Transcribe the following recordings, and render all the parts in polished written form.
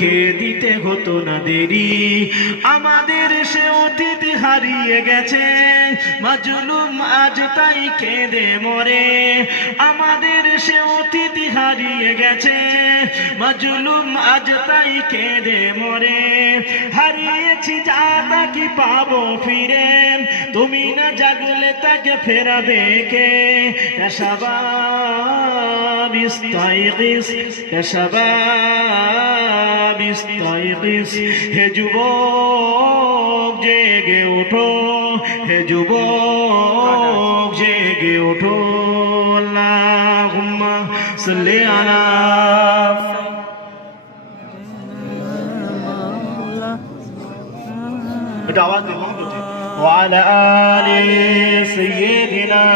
লিখে দিতে হতো না দেরি। আমাদের সে অতীত হারিয়ে গেছে, মাজলুম আজ তাই কেঁদে মরে। আমাদের সে অতীত হারিয়ে গেছে, মাজলুম আজ তাই কেঁদে মরে। হারিয়েছি যা তা কি পাবো ফিরে, তুমি না জাগলে তাকে ফেরাবে কে? শাবাব ইস্তাইকিস, শাবাব ইস্তাইকিস, হে যুবক জেগে ওঠো, হে যুবক জেগে ওঠো। আল্লাহুম্মা সাল্লি আলা আওয়াজ দিয়ে وعلى آل سيدنا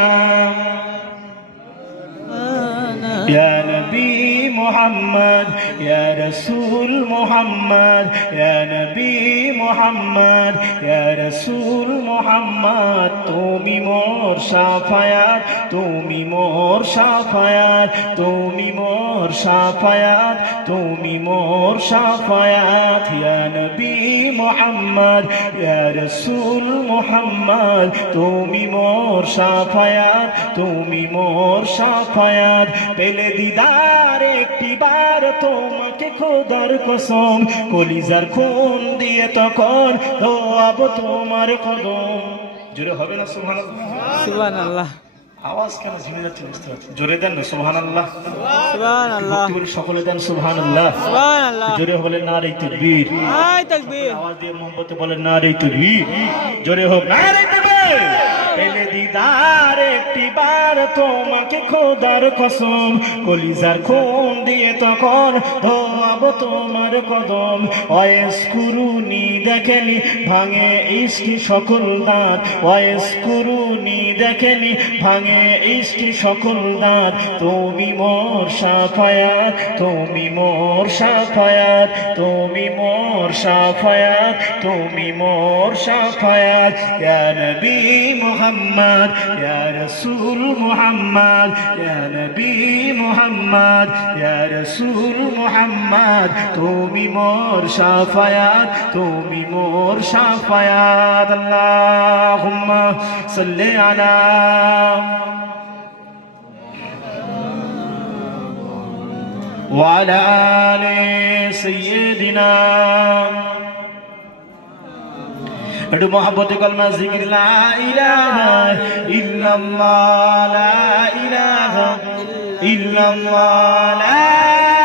يا نبي محمد يا رسول محمد يا نبي محمد يا رسول محمد তুমি মোর শাফায়াত, তুমি মোর শাফায়াত, তুমি মোর শাফায়াত, তুমি মোর শাফায়াত। ইয়া নবী মুহাম্মদ ইয়া রাসূল মুহাম্মদ, তুমি মোর শাফায়াত, তুমি মোর শাফায়াত। পেলে দিদার একটিবার তোমাকে খোদার কসম, কলিজার খুন দিয়ে তখন ধোয়াবো তোমার কদম। জোরে হবে না সুবহানাল্লাহ? সুবহানাল্লাহ। আওয়াজ কেন ঝিমে যাচ্ছে বুঝতে পারছি। জোরে দেন না সুবহানাল্লাহ, সুবহানাল্লাহ। সকলে দেন সুবহানাল্লাহ, সুবহানাল্লাহ। জোরে বলেন নারে তাকবীর, নারে তাকবীর। আওয়াজ দিয়ে মোহব্বতে বলেন নারে তাকবীর, জোরে হোক নারে তাকবীর। পেলে দিদার একটিবার তোমাকে খোদার কসম, কলিজার খুন দিয়ে তখন ধোয়াবো তোমার কদম। ওয়েস কুরুনি দেখেনি ভাঙে ইশকি সকল দাঁত, ওয়েস কুরুনি দেখেনি ভাঙে ইশকি সকল দাঁত। তুমি মোর শাফায়াত, তুমি মোর শাফায়াত, তুমি মোর শাফায়াত, তুমি মোর শাফায়াত। ইয়া নবী মুহাম্মদ ইয়া রাসূল মুহাম্মদ ইয়া নবী মুহাম্মদ ইয়া রাসূল মুহাম্মদ, তুমি মোর শাফায়াত, তুমি মোর শাফায়াত। আল্লাহুম্মা সাল্লি আলা وعلى آل سيدنا একটু মহব্বতে কলমা জিকির লা ইলাহা ইল্লাল্লাহ, লা ইলাহা ইল্লাল্লাহ, লা